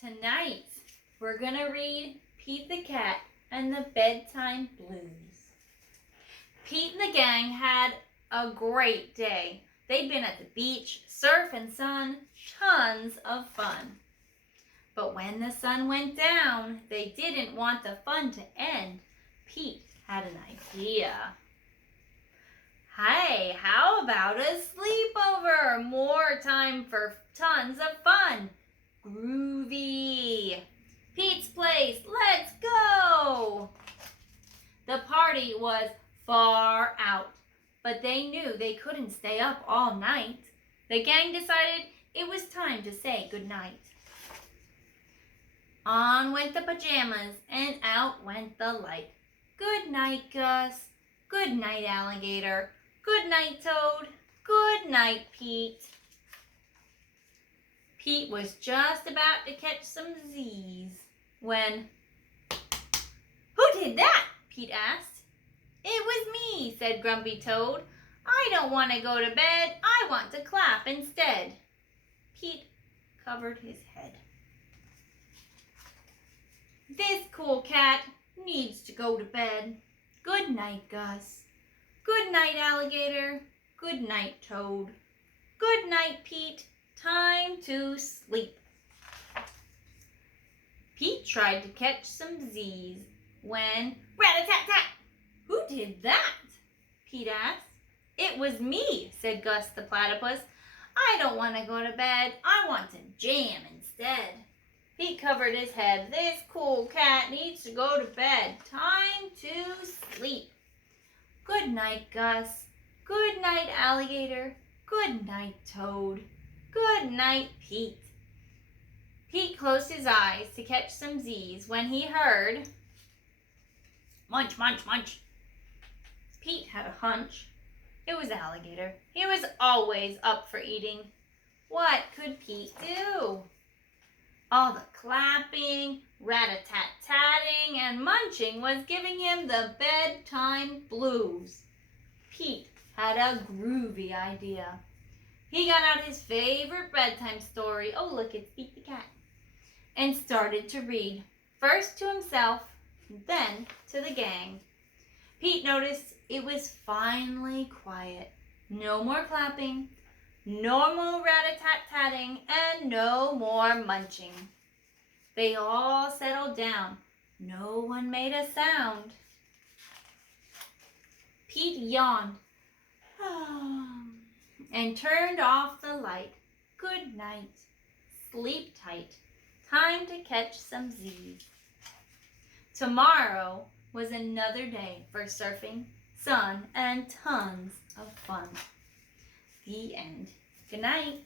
Tonight, we're going to read Pete the Cat and the Bedtime Blues. Pete and the gang had a great day. They'd been at the beach, surf and sun, tons of fun. But when the sun went down, they didn't want the fun to end. Pete had an idea. Hey, how about a sleepover? More time for tons of fun. Groovy. Pete's place, let's go! The party was far out, but they knew they couldn't stay up all night. The gang decided it was time to say goodnight. On went the pajamas and out went the light. Good night, Gus. Good night, Alligator. Good night, Toad. Good night, Pete. Pete was just about to catch some Z's when... "Who did that?" Pete asked. "It was me," said Grumpy Toad. "I don't want to go to bed. I want to clap instead." Pete covered his head. "This cool cat needs to go to bed. Good night, Gus. Good night, Alligator. Good night, Toad. Good night, Pete. Time to sleep." Pete tried to catch some Z's when rat-a-tat-tat. "Who did that?" Pete asked. "It was me," said Gus the Platypus. "I don't want to go to bed. I want to jam instead." Pete covered his head. "This cool cat needs to go to bed. Time to sleep. Good night, Gus. Good night, Alligator. Good night, Toad. Good night, Pete." Pete closed his eyes to catch some Z's when he heard munch, munch, munch. Pete had a hunch. It was Alligator. He was always up for eating. What could Pete do? All the clapping, rat-a-tat-tatting, and munching was giving him the bedtime blues. Pete had a groovy idea. He got out his favorite bedtime story, oh look, it's Pete the Cat, and started to read, first to himself, then to the gang. Pete noticed it was finally quiet. No more clapping, no more rat-a-tat-tatting, and no more munching. They all settled down. No one made a sound. Pete yawned and turned off the light. Good night. Sleep tight. Time to catch some Z's. Tomorrow was another day for surfing, sun, and tons of fun. The end. Good night.